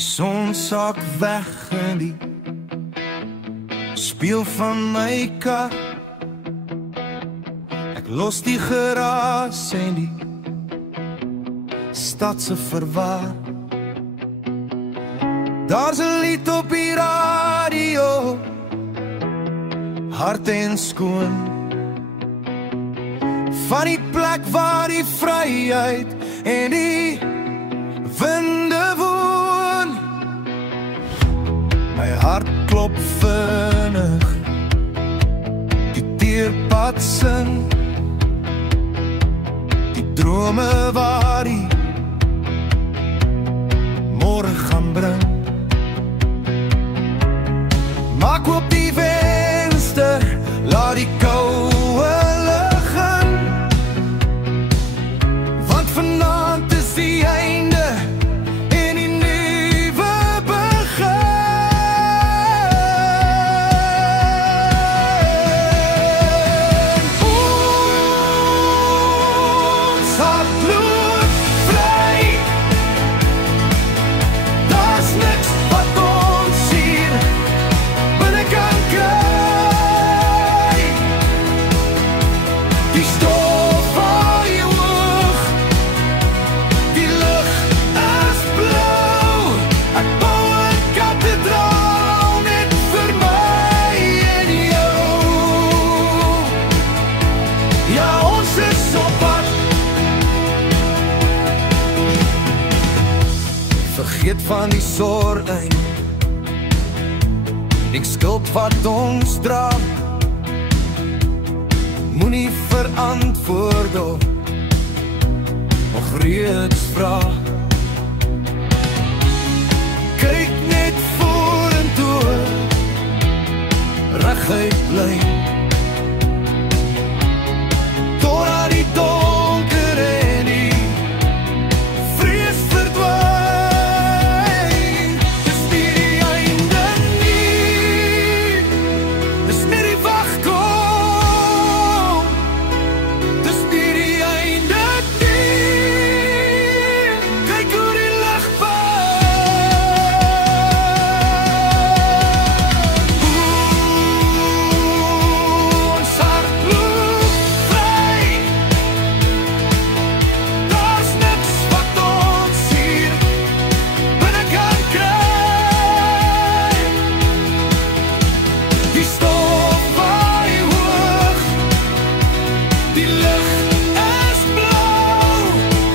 Die son sak weg in die spieël van my kar. Ek los die geraas en die stad se verwaar. Daar's 'n lied op die radio, hard en skoon, van die plek waar die vryheid en die winde woon. My hart klop vinnig, die teerpad sing, die drome waar die môre gaan bring. Maak oop die venster, laat die koue lug in, want vanaand is die einde en die nuwe begin. Ons hart bloed vry, daar's niks wat ons hier binne kan kry. Die stof van die oog, die lug is blauw. Ek bou 'n kathedraal net vir my en jou. Ja, ons is op pad. Vergeet van die sorg, die skuld wat ons dra. Moenie verantwoord op nog reeds vra. Kyk net vorentoe, reguit bly, totdat die donker en die vrees verdwyn. Dis nie die einde nie, dis nie die wagkom, dis nie die einde nie. Kyk hoe die lig ons hart bloed vry. Daar's niks wat ons hier binne kan kry. Die stof van die hoog, die lug is blauw.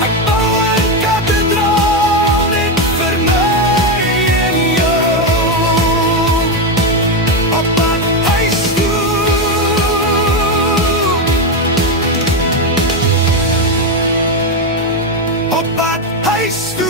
Ek bou 'n kathedraal net vir my en jou. Op pad huis toe, op pad huis toe.